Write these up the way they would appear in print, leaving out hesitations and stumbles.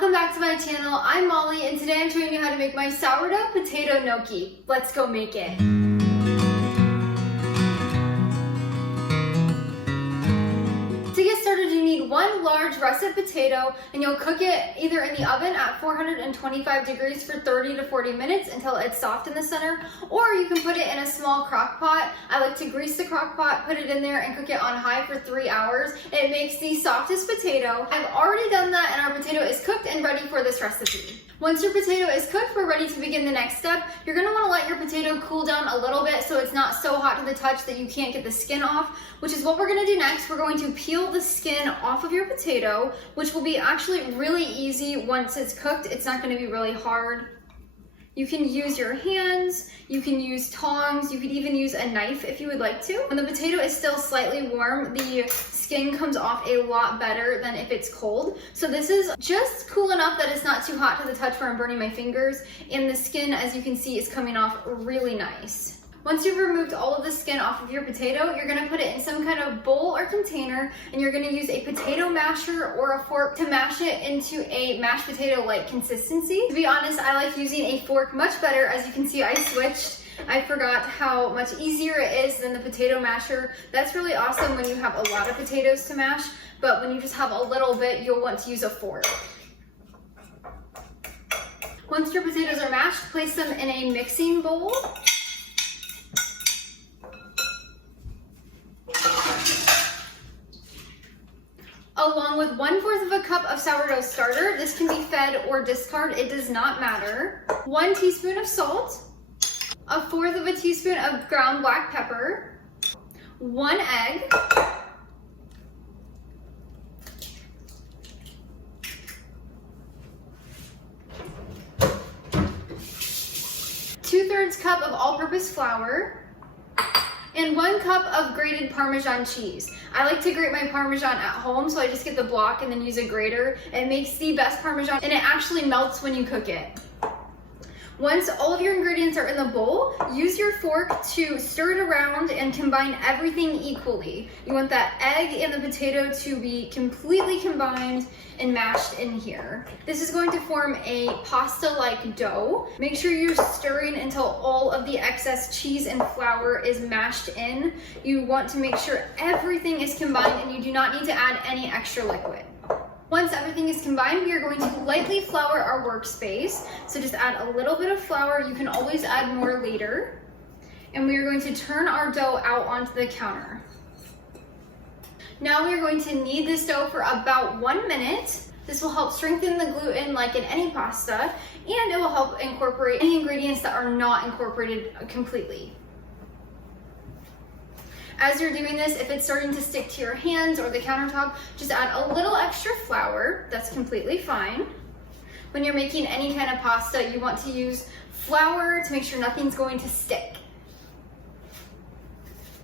welcome back to my channel. I'm Molly and today I'm showing you how to make my sourdough potato gnocchi. Let's go make it. To get started, you need one large russet potato and you'll cook it either in the oven at 425 degrees for 30 to 40 minutes until it's soft in the center, or you can put it in a small crock pot. I like to grease the crock pot, put it in there and cook it on high for 3 hours. It makes the softest potato. I've already done that and our potato is cooked and ready for this recipe. Once your potato is cooked, we're ready to begin the next step. You're gonna wanna let your potato cool down a little bit so it's not so hot to the touch that you can't get the skin off, which is what we're gonna do next. We're going to peel the skin off of your potato, which will be actually really easy once it's cooked. It's not gonna be really hard. You can use your hands, you can use tongs, you could even use a knife if you would like to. When the potato is still slightly warm, the skin comes off a lot better than if it's cold. So this is just cool enough that it's not too hot to the touch where I'm burning my fingers, and the skin, as you can see, is coming off really nice. Once you've removed all of the skin off of your potato, you're gonna put it in some kind of bowl or container, and you're gonna use a potato masher or a fork to mash it into a mashed potato-like consistency. To be honest, I like using a fork much better. As you can see, I switched. I forgot how much easier it is than the potato masher. That's really awesome when you have a lot of potatoes to mash, but when you just have a little bit, you'll want to use a fork. Once your potatoes are mashed, place them in a mixing bowl. Along with 1/4 cup of sourdough starter. This can be fed or discard, it does not matter. 1 teaspoon of salt, 1/4 teaspoon of ground black pepper, 1 egg, two-thirds cup of all-purpose flour, and 1 cup of grated Parmesan cheese. I like to grate my Parmesan at home, so I just get the block and then use a grater. It makes the best Parmesan, and it actually melts when you cook it. Once all of your ingredients are in the bowl, use your fork to stir it around and combine everything equally. You want that egg and the potato to be completely combined and mashed in here. This is going to form a pasta-like dough. Make sure you're stirring until all of the excess cheese and flour is mashed in. You want to make sure everything is combined and you do not need to add any extra liquid. Once everything is combined, we are going to lightly flour our workspace. So just add a little bit of flour. You can always add more later. And we are going to turn our dough out onto the counter. Now we are going to knead this dough for about 1 minute. This will help strengthen the gluten like in any pasta, and it will help incorporate any ingredients that are not incorporated completely. As you're doing this, if it's starting to stick to your hands or the countertop, just add a little extra flour. That's completely fine. When you're making any kind of pasta, you want to use flour to make sure nothing's going to stick.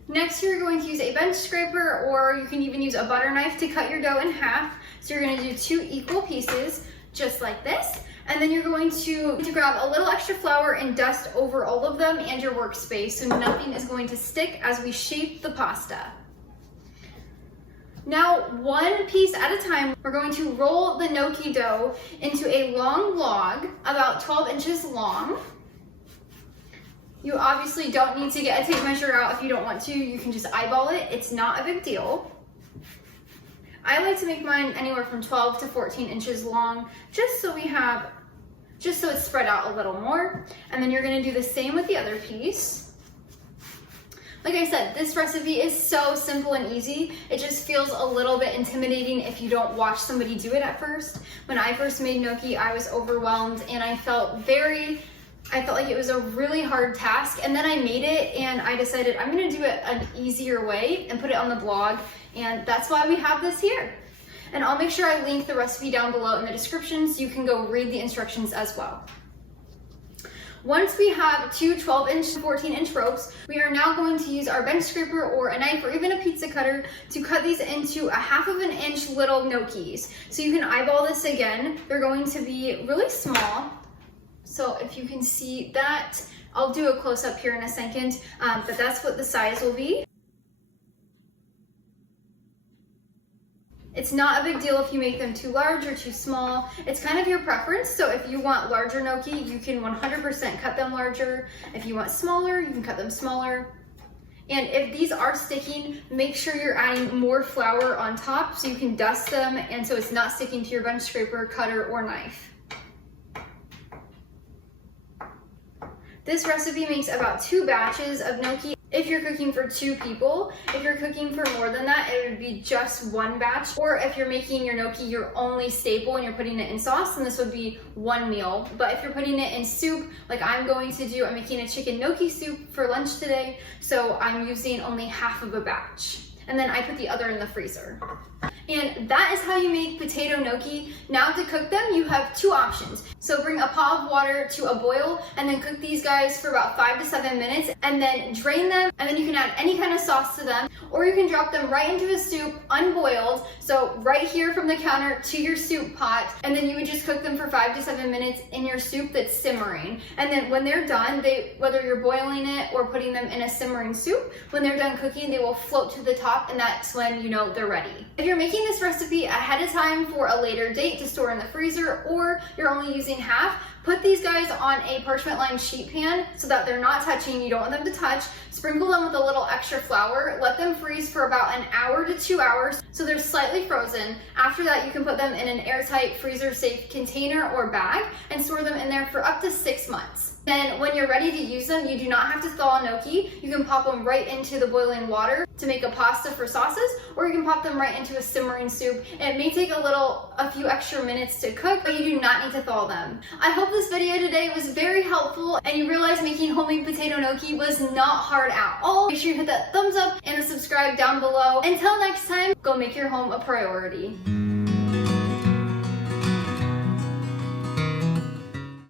Next, you're going to use a bench scraper, or you can even use a butter knife to cut your dough in half. So you're going to do 2 equal pieces, just like this. And then you're going to grab a little extra flour and dust over all of them and your workspace so nothing is going to stick as we shape the pasta. Now, 1 piece at a time, we're going to roll the gnocchi dough into a long log, about 12 inches long. You obviously don't need to get a tape measure out if you don't want to. You can just eyeball it. It's not a big deal. I like to make mine anywhere from 12 to 14 inches long, just so it's spread out a little more. And then you're gonna do the same with the other piece. Like I said, this recipe is so simple and easy. It just feels a little bit intimidating if you don't watch somebody do it at first. When I first made gnocchi, I was overwhelmed and I felt like it was a really hard task, and then I made it and I decided I'm gonna do it an easier way and put it on the blog, and that's why we have this here. And I'll make sure I link the recipe down below in the description so you can go read the instructions as well. Once we have 2 12-inch to 14-inch ropes, we are now going to use our bench scraper or a knife or even a pizza cutter to cut these into 1/2 inch little gnocchis. So you can eyeball this again. They're going to be really small. So if you can see that, I'll do a close-up here in a second, but that's what the size will be. It's not a big deal if you make them too large or too small. It's kind of your preference. So if you want larger gnocchi, you can 100% cut them larger. If you want smaller, you can cut them smaller. And if these are sticking, make sure you're adding more flour on top so you can dust them and so it's not sticking to your bench scraper, cutter, or knife. This recipe makes about 2 batches of gnocchi. If you're cooking for 2 people, if you're cooking for more than that, it would be just 1 batch. Or if you're making your gnocchi your only staple and you're putting it in sauce, then this would be 1 meal. But if you're putting it in soup, like I'm going to do, I'm making a chicken gnocchi soup for lunch today, so I'm using only half of a batch. And then I put the other in the freezer. And that is how you make potato gnocchi. Now to cook them, you have 2 options. So bring a pot of water to a boil and then cook these guys for about 5 to 7 minutes and then drain them, and then you can add any kind of sauce to them, or you can drop them right into a soup unboiled, so right here from the counter to your soup pot, and then you would just cook them for 5 to 7 minutes in your soup that's simmering. And then when they're done, whether you're boiling it or putting them in a simmering soup, when they're done cooking, they will float to the top, and that's when you know they're ready. If you're making this recipe ahead of time for a later date to store in the freezer, or you're only using half, put these guys on a parchment lined sheet pan so that they're not touching, you don't want them to touch. Sprinkle them with a little extra flour, let them freeze for about 1 hour to 2 hours so they're slightly frozen. After that, you can put them in an airtight freezer safe container or bag and store them in there for up to 6 months. Then when you're ready to use them, you do not have to thaw a gnocchi. You can pop them right into the boiling water to make a pasta for sauces, or you can pop them right into a simmering soup. It may take a few extra minutes to cook, but you do not need to thaw them. I hope this video today was very helpful and you realized making homemade potato gnocchi was not hard at all. Make sure you hit that thumbs up and the subscribe down below. Until next time, go make your home a priority.